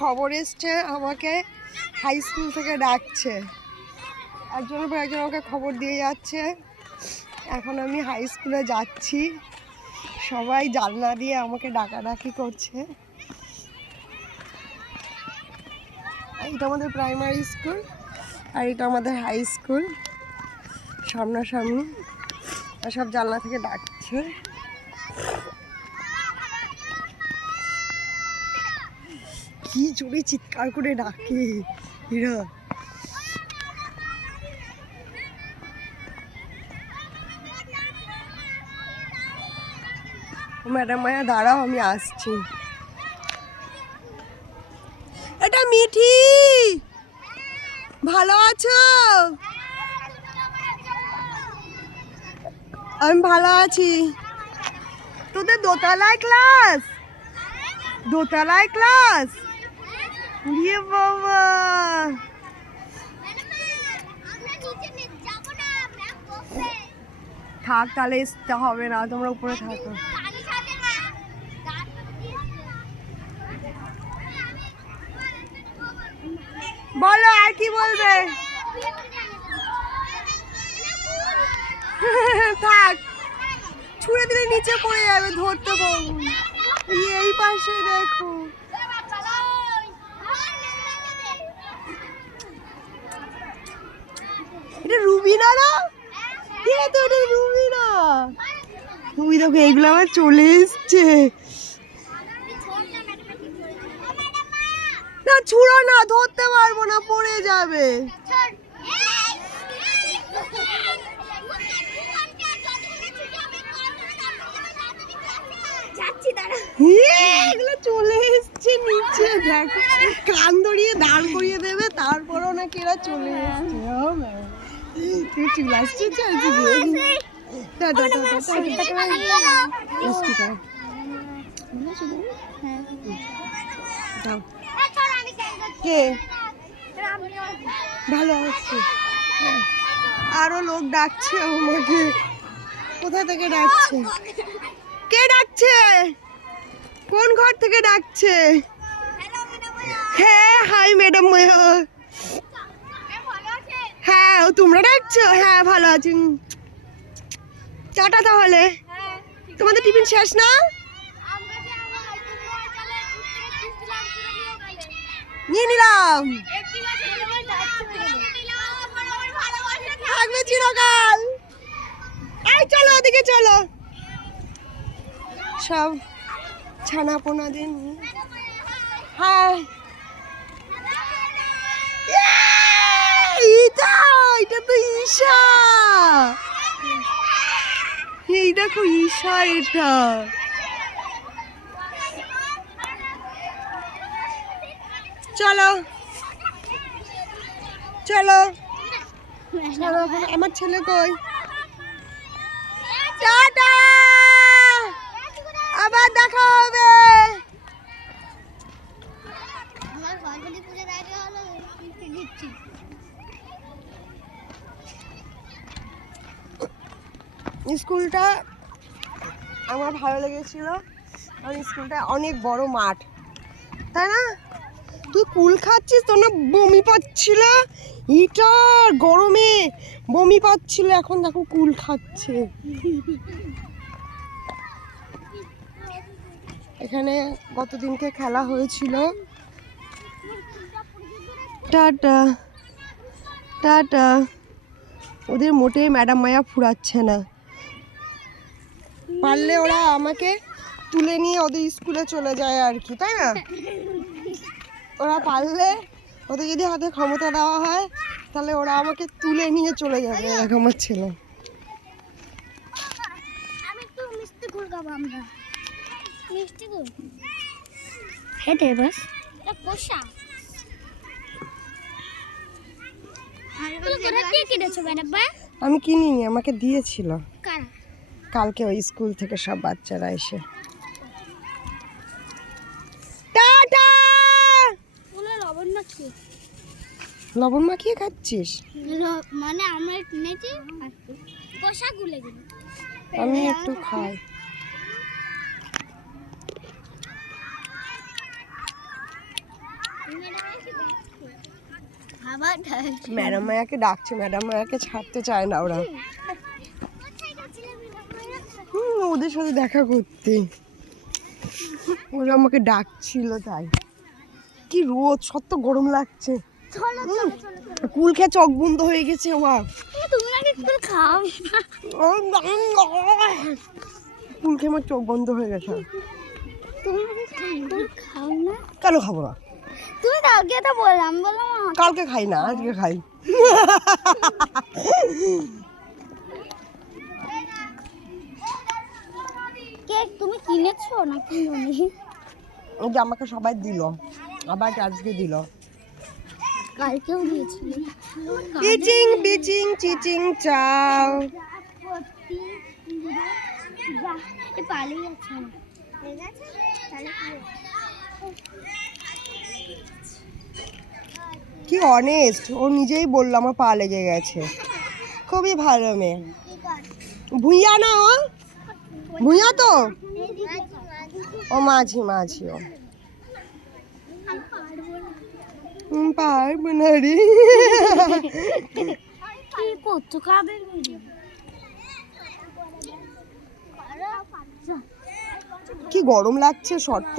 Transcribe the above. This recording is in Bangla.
খবর এসছে আমাকে হাই স্কুল থেকে ডাকছে, একজনের পর একজন আমাকে খবর দিয়ে যাচ্ছে। এখন আমি হাই স্কুলে যাচ্ছি, সবাই জানলা দিয়ে আমাকে ডাকাডাকি করছে। এটা আমাদের প্রাইমারি স্কুল আর এটা আমাদের হাই স্কুল, সামনাসামনি, আর সব জানলা থেকে ডাকছে। কি জোরে চিৎকার করে ডাকে এরা। ম্যাডাম মায়া দাঁড়াও, আমি আসছি। এটা মিঠি, ভালো আছো? আমি ভালো আছি। তোদের দোতলায় ক্লাস? দোতলায় ক্লাস? ইয়ে বাবা, থাক তাহলে আসতে হবে না, তোমরা উপরে থাকো। বলো আর কি বলবে? থাক, ছুঁড়ে দিলে নিচে পড়ে যাবে, ধরতে পারবো। এই পাশে দেখো, এটা রুবিনা না? তো এটা রুবিনা। তুমি দেখো এইগুলো আমার চলে এসছে। না ছুঁড়ো না, ধরতে পারবো না, পড়ে যাবে। এগুলো চলে এসছে নিচে, দেখো কান ধরিয়ে দাঁড় করিয়ে দেবে, তারপরও নাকি এরা চলে এসছে। তুই চলে আসছিস? কে ভালো আছে? আরো লোক ডাকছে আমাকে। কোথা থেকে ডাকছে? কে ডাকছে? কোন ঘর থেকে ডাকছে? হ্যাঁ হাই ম্যাডাম মায়া। হ্যাঁ তোমরা ডাকছো? হ্যাঁ ভালো আছি। টাটা তাহলে। তোমাদের টিফিন শেষ না? নিয়ে নিলাম, থাকবে চিরকাল। এই চলো ওদিকে চলো, সব ছানা পোনা দিন। হ্যাঁ এটা তো ঈশা, এই দেখো ঈশা। এটা চলো চলো চলো, আমার ছেলে কই? টাটা, আবার দেখা হবে। স্কুলটা আমার ভালো লেগেছিল, কারণ স্কুলটা অনেক বড় মাঠ, তাই না? তুই কুল খাচ্ছিস, তোর না বমি পাচ্ছিল, এটা গরমে বমি পাচ্ছিল, এখন দেখো কুল খাচ্ছে। এখানে গতদিনকে খেলা হয়েছিল। Tata tata. ওদের মোটেই ম্যাডাম মায়া ফুরাচ্ছে না, পারলে ওরা আমাকে তুলে নিয়ে ওদের স্কুলে চলে যায় আর কি, তাই না? ওরা পারলে, ওদের যদি হাতে ক্ষমতা দেওয়া হয়, তাহলে ওরা আমাকে তুলে নিয়ে চলে যাবে। দেখো আমার ছেলে। আমি কিনিনি, আমাকে দিয়েছিল কালকে ওই স্কুল থেকে সব বাচ্চারা এসে। টাটা। লবণ মাখিয়ে খাচ্ছিস? মানে আমরা কিনেছি, আমি একটু খাই। আবার ম্যাডাম মায়াকে ডাকছে, ম্যাডাম মায়াকে ছাড়তে চায় না ওরা। ওদের সাথে দেখা করতে ওরা আমাকে ডাকছিল, তাই। কি রোদ, সত্য গরম লাগছে। কুল খেয়ে চোখ বন্ধ হয়ে গেছে আমার। তুমি নাকি কুল খাও? কুল খেয়ে আমার চোখ বন্ধ হয়ে গেছে। তুমি নাকি কুল খাও না? কেন খাবো না? তুমি তো আগে তো বললাম, বললাম কালকে খাই না, আজকে খাই। কেক তুমি কিনেছো না কিনোনি? ওই যে আমাকে সবাই দিল, আবার আজকে দিল। কালকেও দিয়েছিল। চিচিং বিচিং চিচিং চাও। পালিয়ে আছে। কি অনেস্ট, ও নিজেই বললো আমার পা লেগে গেছে। খুবই ভালো মেয়ে। ভুইয়া না ও? ভুইয়া তো? ও মাঝি মাঝি ও। পারবো না রে। কি করছো কাদের? কি গরম লাগছে শর্ত।